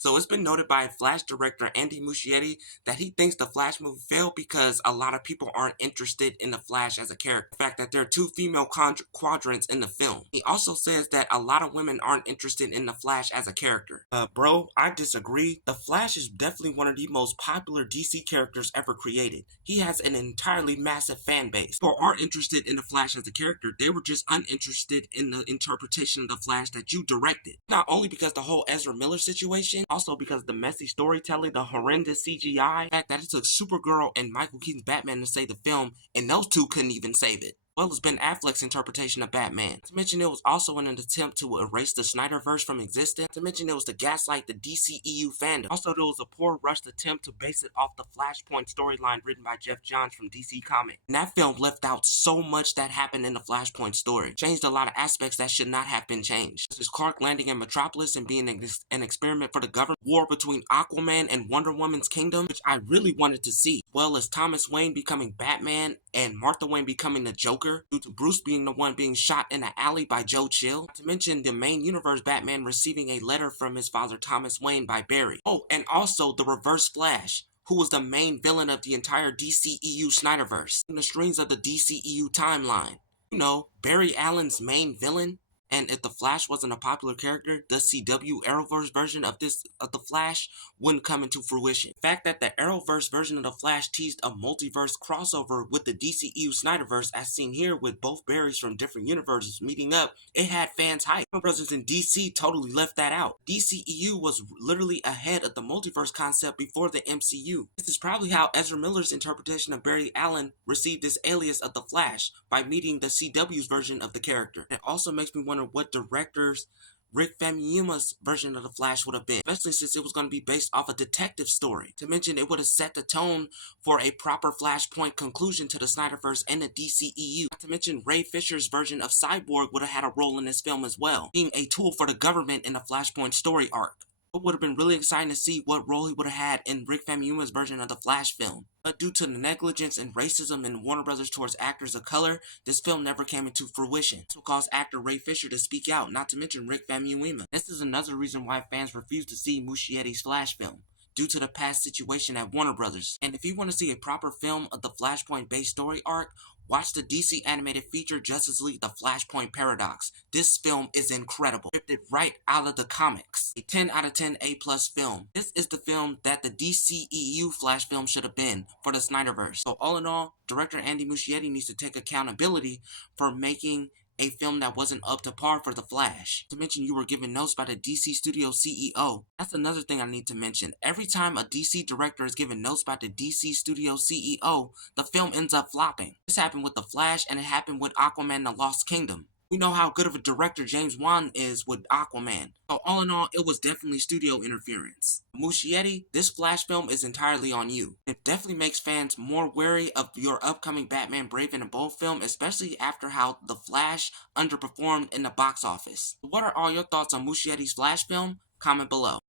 So it's been noted by Flash director Andy Muschietti that he thinks the Flash movie failed because a lot of people aren't interested in the Flash as a character. The fact that there are two female quadrants in the film. He also says that a lot of women aren't interested in the Flash as a character. Bro, I disagree. The Flash is definitely one of the most popular DC characters ever created. He has an entirely massive fan base. People are interested in the Flash as a character. They were just uninterested in the interpretation of the Flash that you directed. Not only because the whole Ezra Miller situation, also because the messy storytelling, the horrendous CGI, the fact that it took Supergirl and Michael Keaton's Batman to save the film, and those two couldn't even save it. Well as Ben Affleck's interpretation of Batman. Not to mention it was also in an attempt to erase the Snyderverse from existence. Not to mention it was to gaslight the DCEU fandom. Also there was a poor rushed attempt to base it off the Flashpoint storyline written by Jeff Johns from DC Comics. And that film left out so much that happened in the Flashpoint story. Changed a lot of aspects that should not have been changed. This is Clark landing in Metropolis and being an experiment for the government. War between Aquaman and Wonder Woman's kingdom, which I really wanted to see. Well as Thomas Wayne becoming Batman and Martha Wayne becoming the Joker, due to Bruce being the one being shot in the alley by Joe Chill. Not to mention the main universe Batman receiving a letter from his father Thomas Wayne by Barry. Oh, and also the Reverse Flash, who was the main villain of the entire DCEU Snyderverse, in the strings of the DCEU timeline. You know, Barry Allen's main villain. And if the Flash wasn't a popular character, the CW Arrowverse version of the Flash wouldn't come into fruition. The fact that the Arrowverse version of the Flash teased a multiverse crossover with the DCEU Snyderverse, as seen here with both Barrys from different universes meeting up, it had fans hyped. Warner Brothers in DC totally left that out. DCEU was literally ahead of the multiverse concept before the MCU. This is probably how Ezra Miller's interpretation of Barry Allen received this alias of the Flash, by meeting the CW's version of the character. It also makes me wonder what directors Rick Famuyima's version of the Flash would have been, especially since it was going to be based off a detective story. To mention, it would have set the tone for a proper Flashpoint conclusion to the Snyderverse and the DCEU. Not to mention, Ray Fisher's version of Cyborg would have had a role in this film as well, being a tool for the government in the Flashpoint story arc. It would have been really exciting to see what role he would have had in Rick Famuyima's version of the Flash film. But due to the negligence and racism in Warner Brothers towards actors of color, this film never came into fruition. This will cause actor Ray Fisher to speak out, not to mention Rick Famuyiwa. This is another reason why fans refuse to see Muschietti's Flash film, due to the past situation at Warner Brothers. And if you want to see a proper film of the Flashpoint-based story arc, watch the DC animated feature Justice League The Flashpoint Paradox. This film is incredible. Ripped it right out of the comics. A 10 out of 10 A+ film. This is the film that the DCEU Flash film should have been for the Snyderverse. So all in all, director Andy Muschietti needs to take accountability for making a film that wasn't up to par for The Flash. To mention, you were given notes by the DC Studio CEO. That's another thing I need to mention. Every time a DC director is given notes by the DC Studio CEO, the film ends up flopping. This happened with The Flash, and it happened with Aquaman The Lost Kingdom. We know how good of a director James Wan is with Aquaman. So all in all, it was definitely studio interference. Muschietti, this Flash film is entirely on you. It definitely makes fans more wary of your upcoming Batman Brave and Bold film, especially after how The Flash underperformed in the box office. What are all your thoughts on Muschietti's Flash film? Comment below.